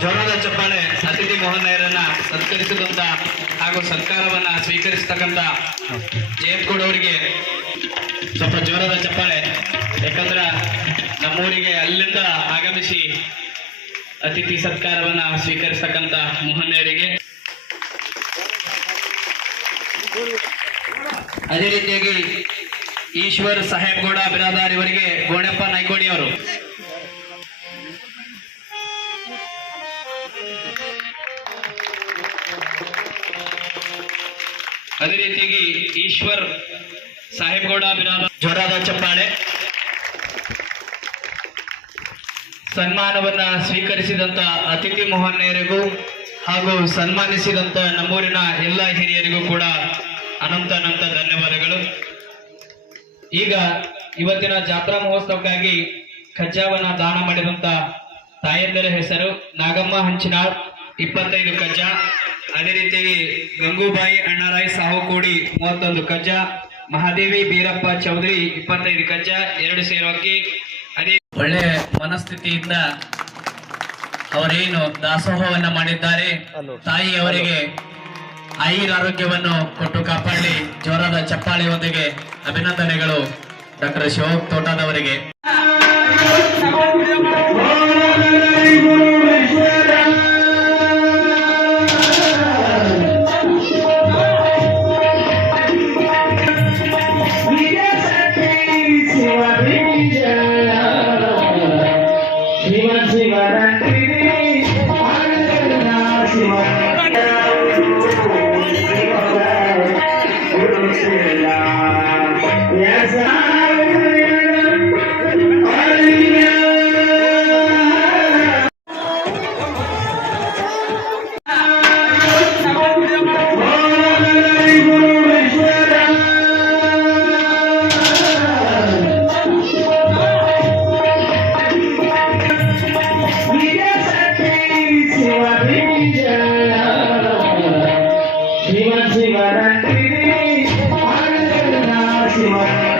ಜೋರಾದ ಚಪ್ಪಾಳೆ ಅತಿಥಿ ಮಹೋದಯರನ್ನ ಸತ್ಕರಿಸಿದಂತ ಹಾಗೂ ಸತ್ಕಾರವನ್ನ ಸ್ವೀಕರಿಸತಕ್ಕಂತ ಜಯಂತ್ ಅವರಿಗೆ ಸ್ವಲ್ಪ ಜೋರದ ಚಪ್ಪಾಳೆ. ಯಾಕಂದ್ರ ನಮ್ಮೂರಿಗೆ ಅಲ್ಲಿಂದ ಆಗಮಿಸಿ ಅತಿಥಿ ಸತ್ಕಾರವನ್ನ ಸ್ವೀಕರಿಸತಕ್ಕಂತ ಮೋಹನೆಯರಿಗೆ ಅದೇ ರೀತಿಯಾಗಿ ಈಶ್ವರ್ ಸಾಹೇಬ್ ಗೌಡ ಬಿರಾದಾರ್ ಇವರಿಗೆ ಗೋಣಪ್ಪ ಅದೇ ರೀತಿಯಾಗಿ ಈಶ್ವರ್ ಸಾಹೇಬ್ಗೌಡ ಗೌಡ ಜ್ವರದ ಚಪ್ಪಾಳೆ. ಸನ್ಮಾನವನ್ನ ಸ್ವೀಕರಿಸಿದಂತ ಅತಿಥಿ ಮೋಹನ್ಯರಿಗೂ ಹಾಗೂ ಸನ್ಮಾನಿಸಿದಂತ ನಮ್ಮೂರಿನ ಎಲ್ಲ ಹಿರಿಯರಿಗೂ ಕೂಡ ಅನಂತ ಅನಂತ ಧನ್ಯವಾದಗಳು. ಈಗ ಇವತ್ತಿನ ಜಾತ್ರಾ ಮಹೋತ್ಸವಕ್ಕಾಗಿ ಕಜ್ಜಾವನ್ನ ದಾನ ಮಾಡಿದಂತ ತಾಯಂದರ ಹೆಸರು ನಾಗಮ್ಮ ಹಂಚಿನಾಳ್ ಇಪ್ಪತ್ತೈದು ಕಜ್ಜ ಅದೇ ರೀತಿಯಾಗಿ ಗಂಗೂಬಾಯಿ ಅಣ್ಣರಾಯ್ ಸಾಹುಕೋಡಿ ಮೂವತ್ತೊಂದು ಕಜ್ಜ ಮಹಾದೇವಿ ಬೀರಪ್ಪ ಚೌಧರಿ ಇಪ್ಪತ್ತೈದು ಕಜ್ಜ ಎರಡು ಸೇರು ಅಕ್ಕಿ ಅದೇ ಒಳ್ಳೆ ಮನಸ್ಥಿತಿಯಿಂದ ಅವರೇನು ದಾಸೋಹವನ್ನ ಮಾಡಿದ್ದಾರೆ ತಾಯಿ ಅವರಿಗೆ ಐರ ಆರೋಗ್ಯವನ್ನು ಕೊಟ್ಟು ಕಾಪಾಡಲಿ ಜೋರಾದ ಚಪ್ಪಾಳೆಯೊಂದಿಗೆ ಅಭಿನಂದನೆಗಳು ಡಾಕ್ಟರ್ ಶಿವ ತೋಟದವರಿಗೆ Thank you, Mike.